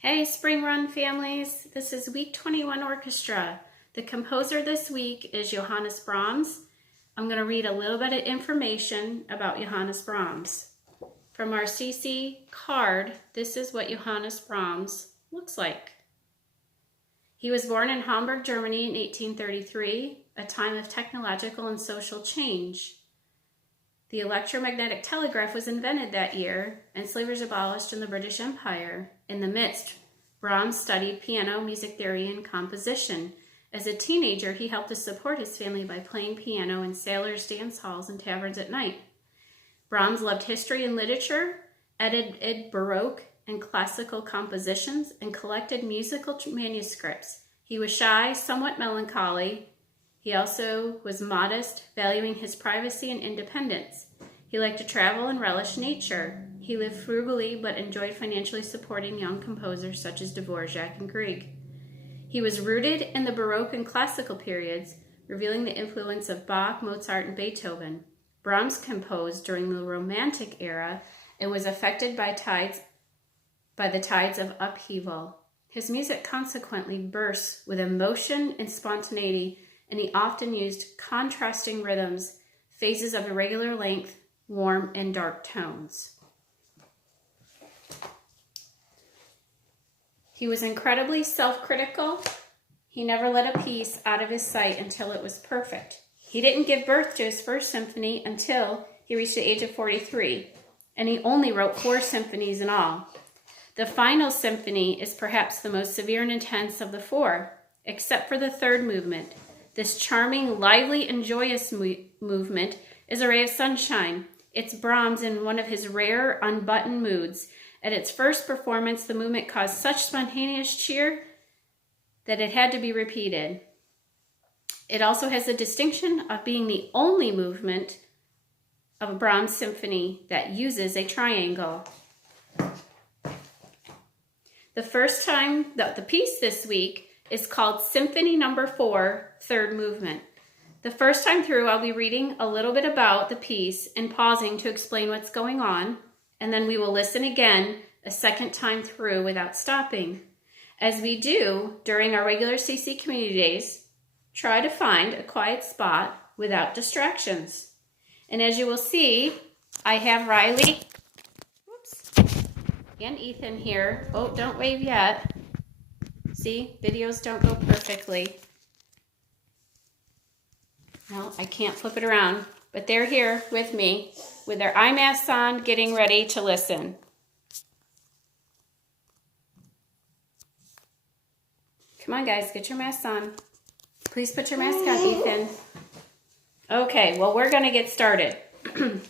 Hey, Spring Run families. This is week 21 Orchestra. The composer this week is Johannes Brahms. I'm going to read a little bit of information about Johannes Brahms. From our CC card, this is what Johannes Brahms looks like. He was born in Hamburg, Germany in 1833, a time of technological and social change. The electromagnetic telegraph was invented that year, and slavery was abolished in the British Empire. In the midst, Brahms studied piano, music theory, and composition. As a teenager, he helped to support his family by playing piano in sailors' dance halls and taverns at night. Brahms loved history and literature, edited Baroque and classical compositions, and collected musical manuscripts. He was shy, somewhat melancholy. He also was modest, valuing his privacy and independence. He liked to travel and relish nature. He lived frugally but enjoyed financially supporting young composers such as Dvorak and Grieg. He was rooted in the Baroque and classical periods, revealing the influence of Bach, Mozart, and Beethoven. Brahms composed during the Romantic era and was affected by the tides of upheaval. His music consequently bursts with emotion and spontaneity, and he often used contrasting rhythms, phases of irregular length, warm and dark tones. He was incredibly self-critical. He never let a piece out of his sight until it was perfect. He didn't give birth to his first symphony until he reached the age of 43, and he only wrote 4 symphonies in all. The final symphony is perhaps the most severe and intense of the 4, except for the third movement. This charming, lively, and joyous movement is a ray of sunshine. It's Brahms in one of his rare, unbuttoned moods. At its first performance, the movement caused such spontaneous cheer that it had to be repeated. It also has the distinction of being the only movement of a Brahms symphony that uses a triangle. The piece this week is called Symphony No. 4, Third Movement. The first time through, I'll be reading a little bit about the piece and pausing to explain what's going on, and then we will listen again a second time through without stopping. As we do during our regular CC Community Days, try to find a quiet spot without distractions. And as you will see, I have Riley and Ethan here. Oh, don't wave yet. See, videos don't go perfectly. No, I can't flip it around, but they're here with me with their eye masks on, getting ready to listen. Come on, guys, get your masks on. Please put your mask on, Ethan. Okay, well, we're going to get started. I'm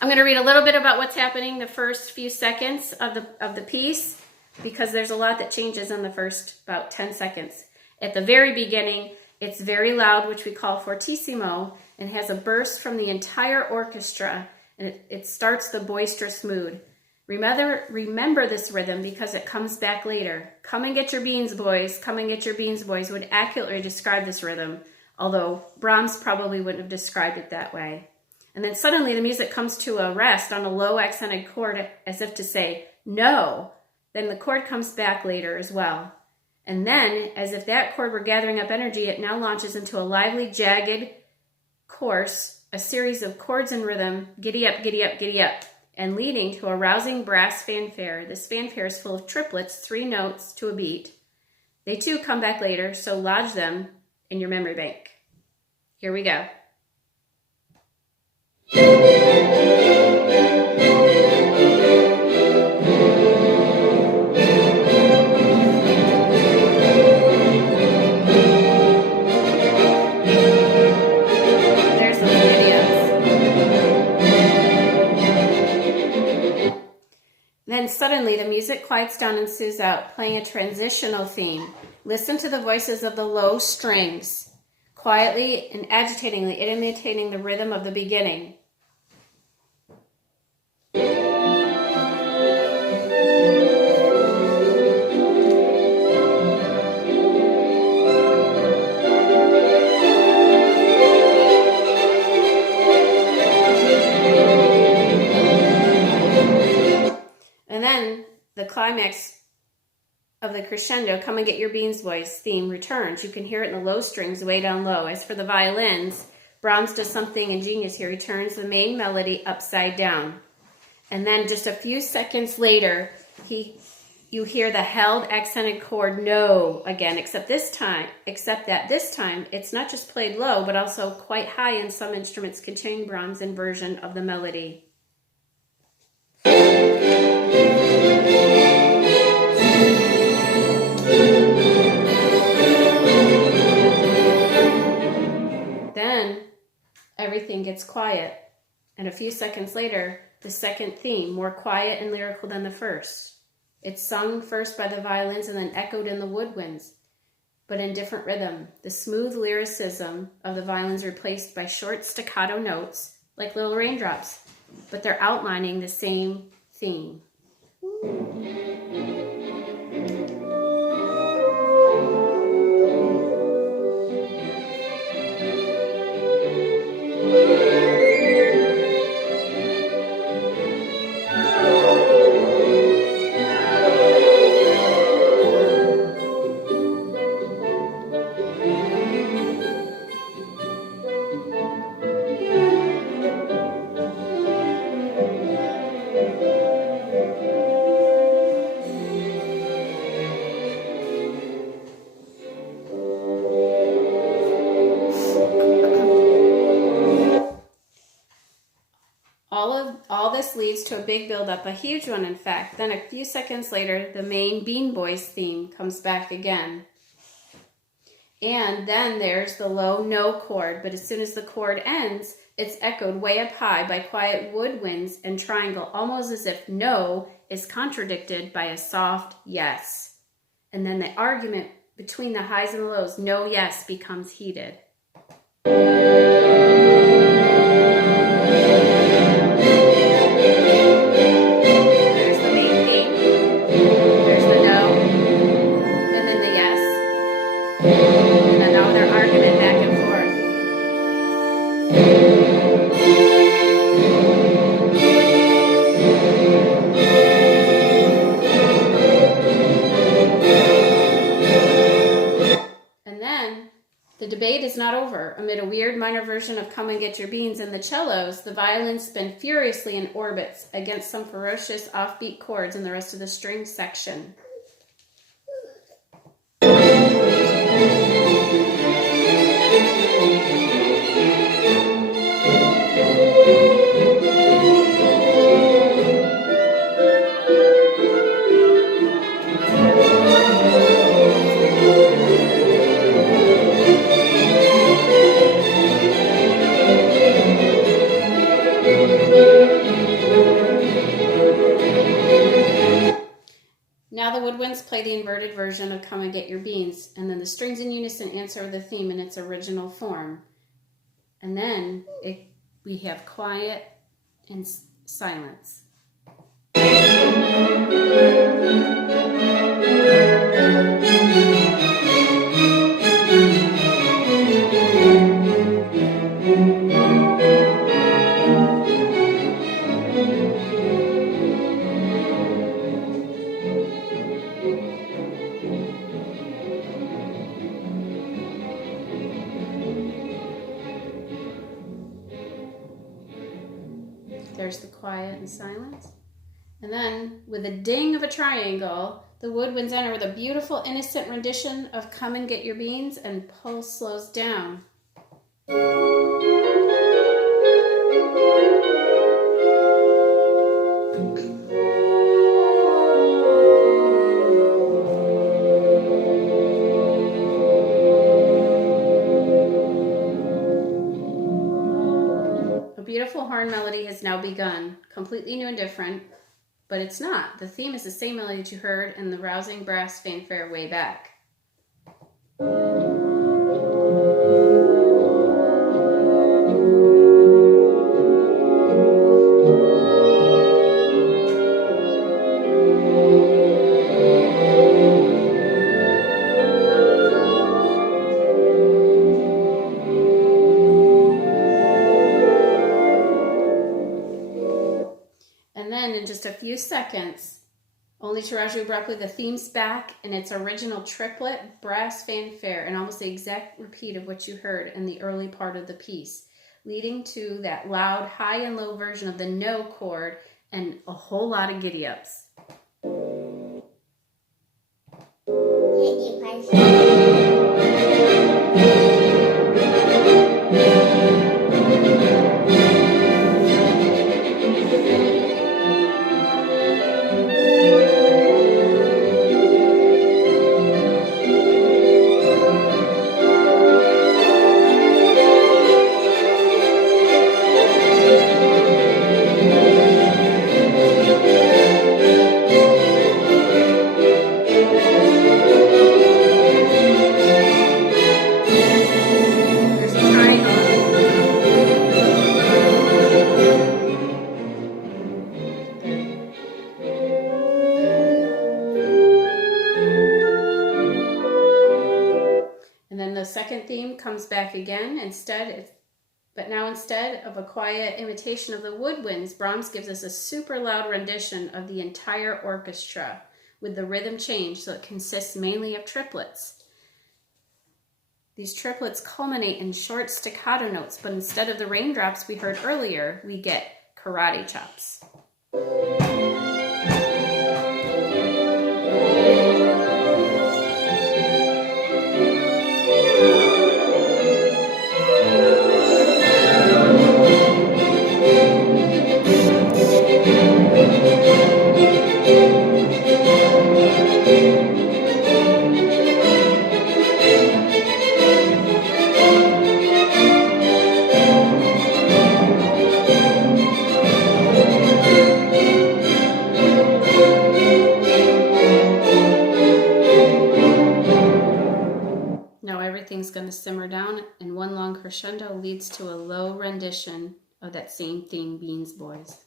going to read a little bit about what's happening the first few seconds of the piece, because there's a lot that changes in the first about 10 seconds. At the very beginning, it's very loud, which we call fortissimo, and has a burst from the entire orchestra, and it starts the boisterous mood. Remember this rhythm because it comes back later. Come and get your beans, boys. Come and get your beans, boys would accurately describe this rhythm, although Brahms probably wouldn't have described it that way. And then suddenly the music comes to a rest on a low accented chord as if to say, no. Then the chord comes back later as well. And then, as if that chord were gathering up energy, it now launches into a lively, jagged course, a series of chords and rhythm, giddy up, giddy up, giddy up, and leading to a rousing brass fanfare. This fanfare is full of triplets, 3 notes to a beat. They too come back later, so lodge them in your memory bank. Here we go. Then suddenly the music quiets down and soothes out, playing a transitional theme. Listen to the voices of the low strings, quietly and agitatingly imitating the rhythm of the beginning. And then the climax of the crescendo, Come and Get Your Beans Boys theme returns. You can hear it in the low strings way down low. As for the violins, Brahms does something ingenious here. He turns the main melody upside down. And then just a few seconds later, you hear the held accented chord no again, except that this time it's not just played low, but also quite high in some instruments, continuing Brahms' inversion of the melody. Then everything gets quiet, and a few seconds later, the second theme, more quiet and lyrical than the first. It's sung first by the violins and then echoed in the woodwinds, but in different rhythm. The smooth lyricism of the violins replaced by short staccato notes, like little raindrops, but they're outlining the same theme. All this leads to a big build-up, a huge one in fact. Then a few seconds later, the main Bean Boys theme comes back again. And then there's the low no chord, but as soon as the chord ends, it's echoed way up high by quiet woodwinds and triangle, almost as if no is contradicted by a soft yes. And then the argument between the highs and the lows, no yes, becomes heated. The debate is not over. Amid a weird minor version of Come and Get Your Beans and the cellos, the violins spin furiously in orbits against some ferocious offbeat chords in the rest of the string section. Now the woodwinds play the inverted version of Come and Get Your Beans, and then the strings in unison answer the theme in its original form. And then we have quiet and silence. There's the quiet and silence. And then, with a ding of a triangle, the woodwinds enter with a beautiful, innocent rendition of Come and Get Your Beans, and pulse slows down. Beautiful horn melody has now begun, completely new and different, but it's not. The theme is the same melody that you heard in the rousing brass fanfare way back. And then in just a few seconds, Only to Raju abruptly, the theme's back in its original triplet, brass fanfare, and almost the exact repeat of what you heard in the early part of the piece, leading to that loud high and low version of the no chord and a whole lot of giddy-ups. Second theme comes back again, but now instead of a quiet imitation of the woodwinds, Brahms gives us a super loud rendition of the entire orchestra with the rhythm change, so it consists mainly of triplets. These triplets culminate in short staccato notes, but instead of the raindrops we heard earlier, we get karate chops. Everything's going to simmer down, and one long crescendo leads to a low rendition of that same theme, Beans Boys.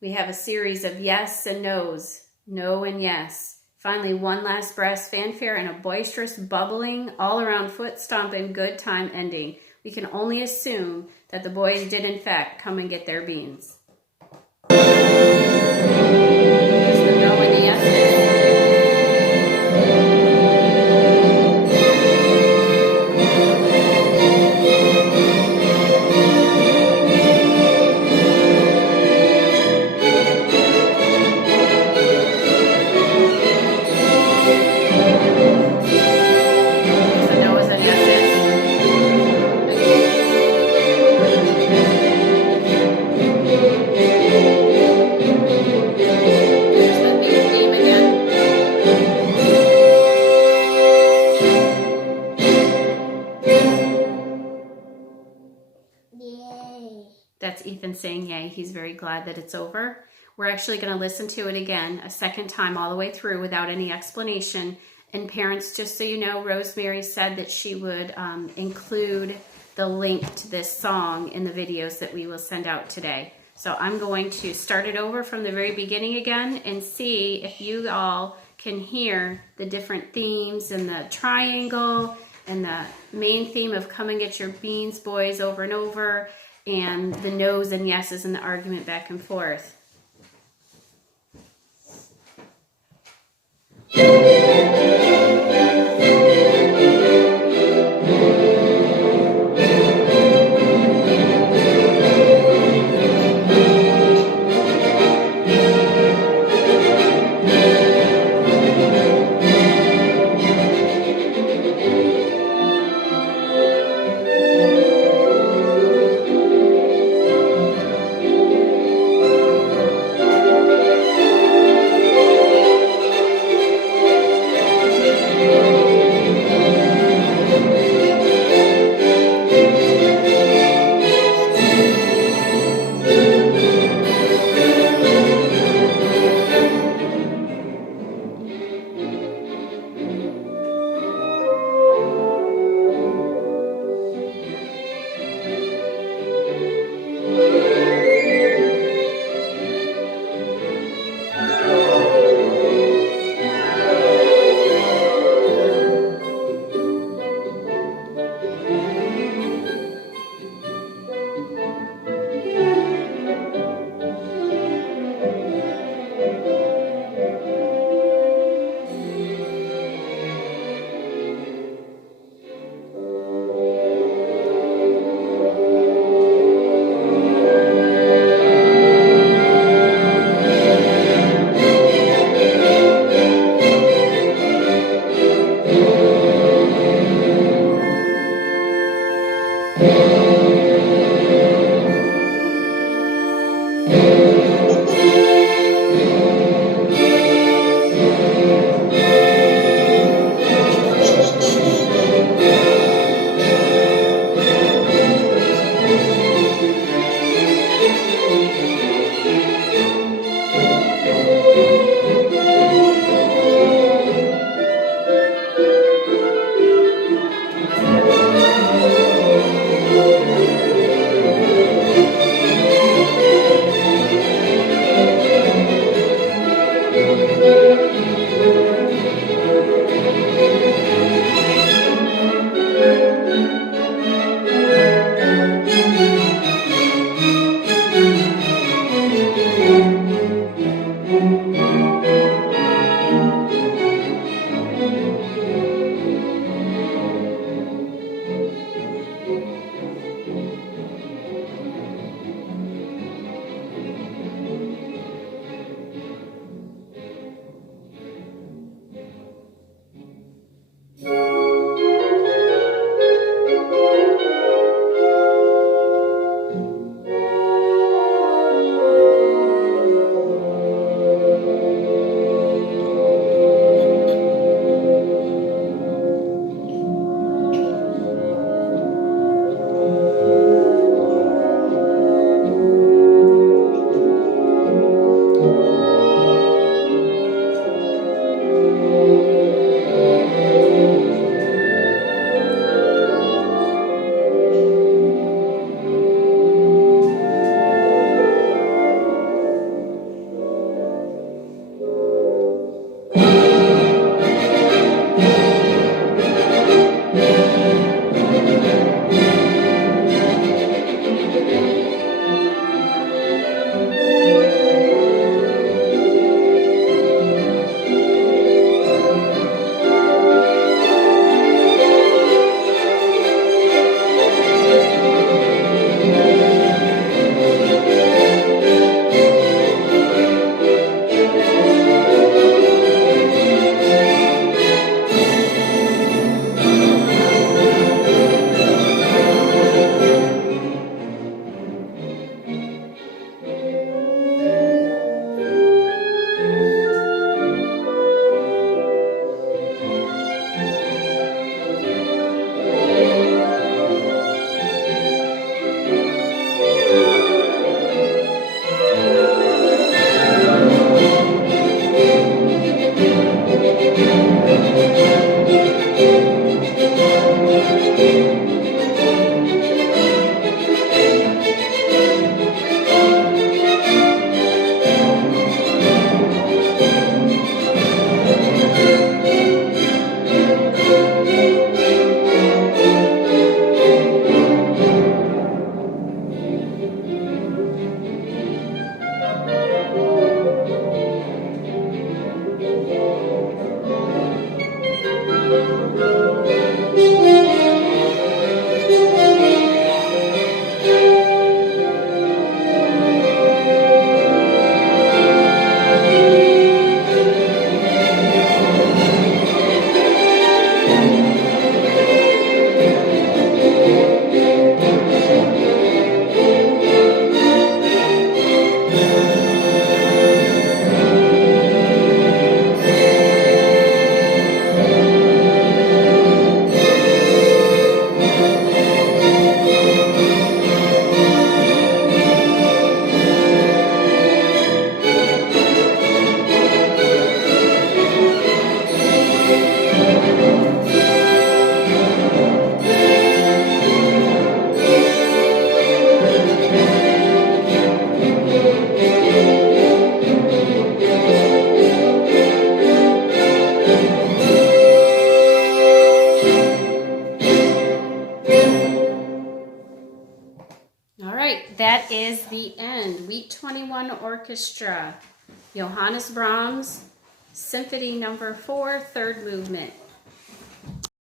We have a series of yes and no's, no and yes. Finally, one last brass fanfare and a boisterous, bubbling, all-around foot stomping good time ending. We can only assume that the boys did in fact come and get their beans. There's the no and the yeses. That's Ethan saying yay. He's very glad that it's over. We're actually going to listen to it again a second time all the way through without any explanation. And parents, just so you know, Rosemary said that she would include the link to this song in the videos that we will send out today. So I'm going to start it over from the very beginning again and see if you all can hear the different themes and the triangle and the main theme of come and get your beans, boys, over and over, and the no's and yeses and the argument back and forth. That is the end. Week 21 Orchestra, Johannes Brahms, Symphony number 4, third movement.